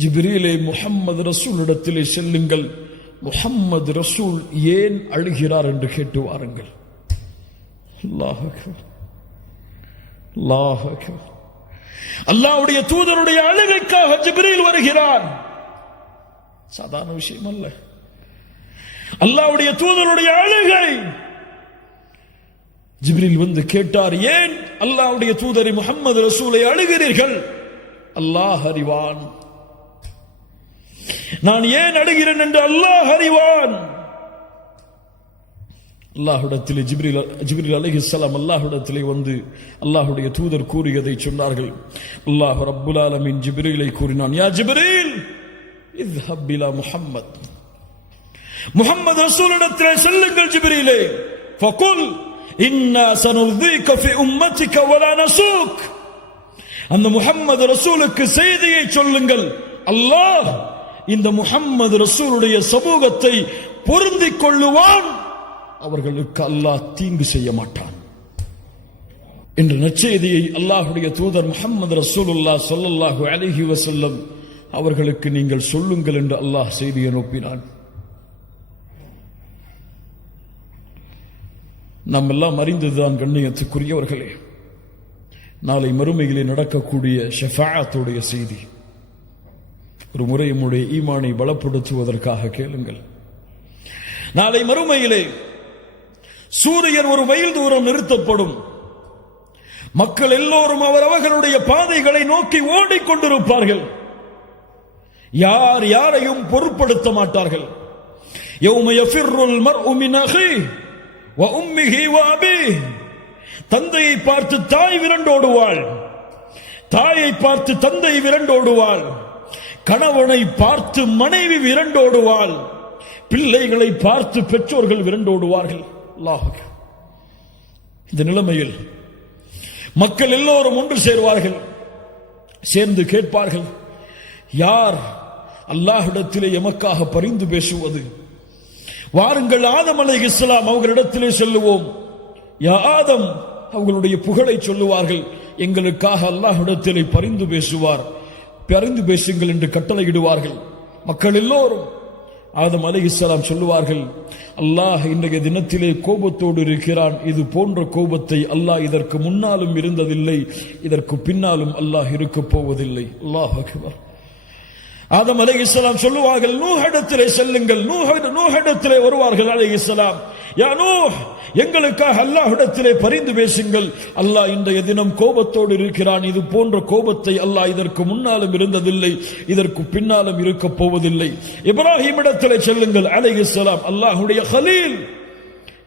ஜிப்ரீலே, முஹம்மது ரசூலிடத்திலே செல்லுங்கள், முஹம்மது ரசூல் ஏன் அழுகிறார் என்று கேட்டு வாருங்கள். அல்லாஹ் அக்பர், அல்லாஹ் அக்பர். அல்லாஹ்வுடைய தூதருடைய அழுகைக்காக ஜிப்ரீல் வருகிறார். சாதாரண விஷயம் அல்ல. அல்லாஹ்வுடைய தூதருடைய அழுகை. ஜிப்ரீல் வந்து கேட்டார், ஏன் அல்லாஹ்வுடைய தூதரை முஹம்மது ரசூலை அழுகிறீர்கள்? அல்லாஹ் அறிவான். நான் ஏன் அழுகிறேன் என்று அல்லாஹ் அறிவான். அல்லாஹ்விடத்திலே ஜிப்ரீல் அலைஹிஸ்ஸலாம் அல்லாஹ்விடத்திலே வந்து அல்லாஹ்வுடைய தூதர் கூறியதை சொன்னார்கள். அல்லாஹ் ரப்புல் ஆலமீன் ஜிப்ரீலை கூறினான், யா ஜிப்ரீல் இத்ஹப் இலா முஹம்மத், முஹம்மது ரசூலிடத்திலே செல்லுங்கள் ஜிப்ரீலே. ஃபகுல் இன்னா சனுர்தீக ஃபி உம்மத்திக வலா நஸூக், அந்த முஹம்மது ரசூலுக்கு செய்தியை சொல்லுங்கள், அல்லாஹ் இந்த முஹம்மது ரசூலுடைய சமூகத்தை பொருந்திக் கொள்ளுவான், அவர்களுக்கு அல்லாஹ் தீங்கு செய்ய மாட்டான் என்ற நற்செய்தியை அல்லாஹ்வுடைய தூதர் முஹம்மது ரசூலுல்லாஹ் ஸல்லல்லாஹு அலைஹி வஸல்லம் அவர்களுக்கு நீங்கள் சொல்லுங்கள் என்று அல்லாஹ் செய்தி அனுப்பினான். நாம் எல்லாம் அறிந்ததுதான் கண்ணியத்துக்குரியவர்களே, நாளை மறுமையிலே நடக்கக்கூடிய ஷஃபாஅத்துடைய செய்தி. ஒரு முறை நம்முடைய ஈமானை பலப்படுத்துவதற்காக கேளுங்கள். நாளை மறுமையிலே சூரியன் ஒரு மைல் தூரம் நிறுத்தப்படும். மக்கள் எல்லோரும் அவரவர்களுடைய பாதைகளை நோக்கி ஓடிக்கொண்டிருப்பார்கள். யார் யாரையும் பொருட்படுத்த மாட்டார்கள். யௌம யஃபிர்ருல் மர்உ மின் அஹீஹி வ உம்மிஹி வ அபீஹி, தந்தையை பார்த்து தாய் விரண்டோடுவாள், தாயை பார்த்து தந்தை விரண்டோடுவாள், கணவனை பார்த்து மனைவி விரண்டோடுவாள், பிள்ளைகளை பார்த்து பெற்றோர்கள் விரண்டோடுவார்கள். அல்லாஹ், இந்த நிலைமையில் மக்கள் எல்லோரும் ஒன்று சேர்வார்கள். சேர்ந்து கேட்பார்கள், யார் அல்லாஹ்விடத்திலே எமக்காக பரிந்து பேசுவது? வாருங்கள், ஆதம் அலைஹிஸ்ஸலாம் அவர்களிடத்திலே செல்லுவோம். யா ஆதம், அவர்களுடைய புகழை சொல்லுவார்கள். எங்களுக்காக அல்லாஹ்விடத்திலே பரிந்து பேசுவார், பரிந்து பேசுங்கள் என்று கட்டளையிடுவார்கள். மக்கள் எல்லோரும் ஆதம் அலைஹிஸ்ஸலாம் சொல்லுவார்கள், அல்லாஹ் இன்றைய தினத்திலே கோபத்தோடு இருக்கிறான். இது போன்ற கோபத்தை அல்லாஹ் இதற்கு முன்னாலும் இருந்ததில்லை, இதற்கு பின்னாலும் அல்லாஹ் இருக்க போவதில்லை. அல்லாஹ் அக்பர். ஆதம் அலைஹிஸ்ஸலாம் சொல்லுவார்கள், நூஹிடத்திலே செல்லுங்கள். நூஹிடத்திலே வருவார்கள் அலைஹிஸ்ஸலாம். யா நூஹ், எங்களுக்காக அல்லாஹ்விடத்திலே பரிந்து பேசுங்கள். அல்லாஹ் இன்றைய தினம் கோபத்தோடு இருக்கிறான். இது போன்ற கோபத்தை அல்லாஹ் இதற்கு முன்னாலும் இருந்ததில்லை, இதற்கு பின்னாலும் இருக்க போவதில்லை. இப்ராஹிம் இடத்திலே செல்லுங்கள் அலைஹிஸ்ஸலாம். அல்லாஹ்வுடைய கலீல்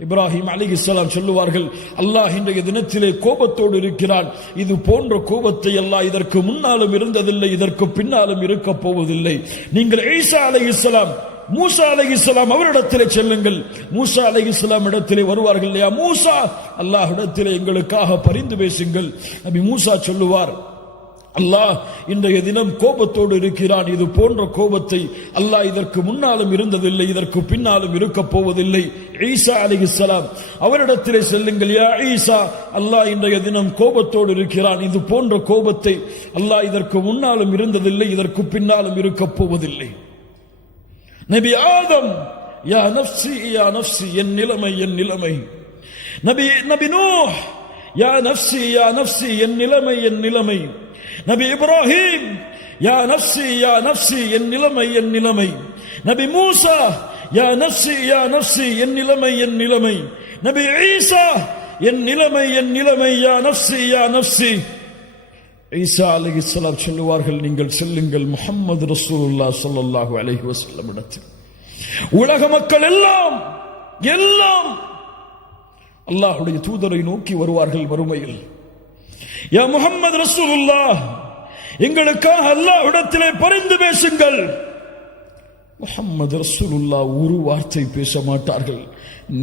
இப்ராஹிம் அலைஹிஸ்ஸலாம் சொல்லுவார்கள், அல்லாஹ் இன்றைய தினத்திலே கோபத்தோடு இருக்கிறான். இது போன்ற கோபத்தை அல்லாஹ் இதற்கு முன்னாலும் இருந்ததில்லை, இதற்கு பின்னாலும் இருக்க போவதில்லை. நீங்கள் ஈசா அலைஹிஸ்ஸலாம், மூசா அலைஹிஸ்ஸலாம் அவரிடத்திலே செல்லுங்கள். மூசா அலைஹிஸ்ஸலாம் இடத்திலே வருவார்கள். யா மூசா, அல்லாஹ்விடத்திலே எங்களுக்காக பரிந்து பேசுங்கள். நபி மூசா சொல்லுவார், அல்லாஹ் இன்றைய தினம் கோபத்தோடு இருக்கிறான். இது போன்ற கோபத்தை அல்லாஹ் இதற்கு முன்னாலும் இருந்ததில்லை, இதற்கு பின்னாலும் இருக்க போவதில்லை. ஈசா அலைஹிஸ்ஸலாம் அவரிடத்திலே செல்லுங்கள். யா ஈசா, அல்லாஹ் இன்றைய தினம் கோபத்தோடு இருக்கிறான். இது போன்ற கோபத்தை அல்லாஹ் இதற்கு முன்னாலும் இருந்ததில்லை, இதற்கு பின்னாலும் இருக்க போவதில்லை. நபி ஆதம், யா நஃப்ஸி யா நஃப்ஸி, என் நிலைமை என் நிலைமை. நபி நூஹ், யா நஃப்ஸி யா நஃப்ஸி, என் நிலைமை என் நிலைமை. நபி இப்ராஹிம், யா நஃப்ஸி யா நஃப்ஸி, என் நிலைமை என் நிலைமை. நபி மூசா, யா நஃப்ஸி யா நஃப்ஸி, என் நிலைமை என் நிலைமை. நபி ஈசா, என் நிலைமை என் நிலைமை. யா நஃப்ஸி யா நஃப்ஸி. ஈசா அலைஹிஸ்ஸலாம் சொல்லுவார்கள், நீங்கள் செல்லுங்கள் முஹம்மது ரசூலுல்லாஹ் ஸல்லல்லாஹு அலைஹி வஸல்லம் இடத்தில். உலக மக்கள் எல்லாம் அல்லாஹ்வுடைய தூதரை நோக்கி வருவார்கள் மறுமையில். யா முஹம்மது ரசூலுல்லாஹ், எங்களுக்காக அல்லாஹ்விடத்திலே பரிந்து பேசுங்கள். முஹம்மது ரசூலுல்லாஹ் ஒரு வார்த்தை பேச மாட்டார்கள்.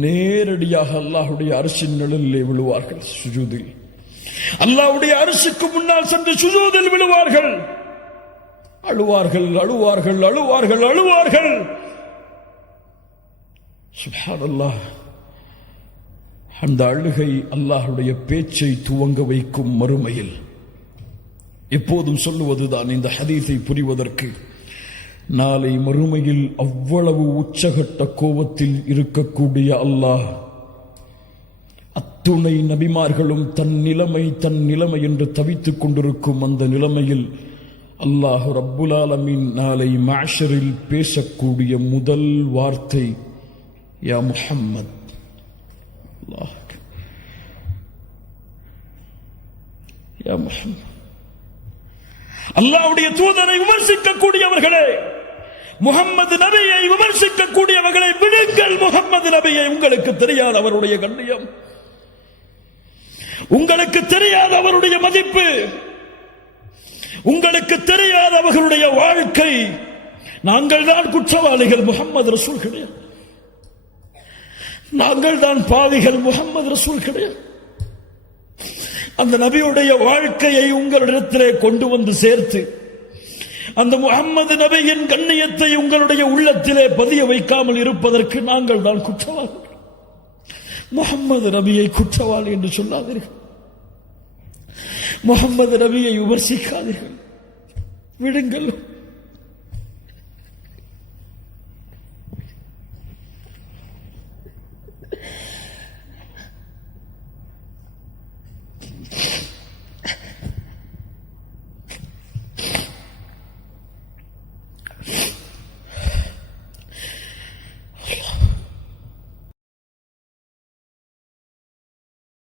நேரடியாக அல்லாஹ்வுடைய அர்ஷின் நிழலிலே விழுவார்கள். சுஜூதில் அல்லாஹ்வுடைய அரிசிக்கு முன்னால் சென்று சுஜூதில் விழுவார்கள். அழுவார்கள் அழுவார்கள் அழுவார்கள் அழுவார்கள். சுப்ஹானல்லாஹ். அந்த அழுகை அல்லாஹ்வுடைய பேச்சை துவங்க வைக்கும் மறுமையில். எப்போதும் சொல்லுவதுதான் இந்த ஹதீஸை புரிவதற்கு, நாளை மறுமையில் அவ்வளவு உச்சகட்ட கோபத்தில் இருக்கக்கூடிய அல்லாஹ், அத்துணை நபிமார்களும் தன் நிலைமை என்று தவித்துக் கொண்டிருக்கும் அந்த நிலைமையில் அல்லாஹ் ரப்புல் ஆலமீன் நாளை மஹ்ஷரில் பேசக்கூடிய முதல் வார்த்தை, யா முஹம்மத், அல்லாஹ், யா முஹம்மத். அல்லாஹ்வுடைய தூதரை விமர்சிக்கக்கூடியவர்களே, முஹம்மது நபியை விமர்சிக்கக்கூடியவர்களை விடுங்கள். முஹம்மது நபியை உங்களுக்கு தெரியாத அவருடைய கண்ணியம், உங்களுக்கு தெரியாத அவருடைய மதிப்பு, உங்களுக்கு தெரியாத அவர்களுடைய வாழ்க்கை. நாங்கள் தான் குற்றவாளிகள், முஹம்மது ரசூல் கிடையாது. நாங்கள் தான் பாவிகள், முஹம்மது ரசூல் கிடையாது. அந்த நபியுடைய வாழ்க்கையை உங்களிடத்திலே கொண்டு வந்து சேர்த்து அந்த முஹம்மது நபியின் கண்ணியத்தை உங்களுடைய உள்ளத்திலே பதிய வைக்காமல் இருப்பதற்கு நாங்கள் தான் குற்றவாளிகள். முஹம்மது நபியை குற்றவாளி என்று சொல்லாதீர்கள். முஹம்மது நபியை விமர்சிக்காதீர்கள். விடுங்கள்.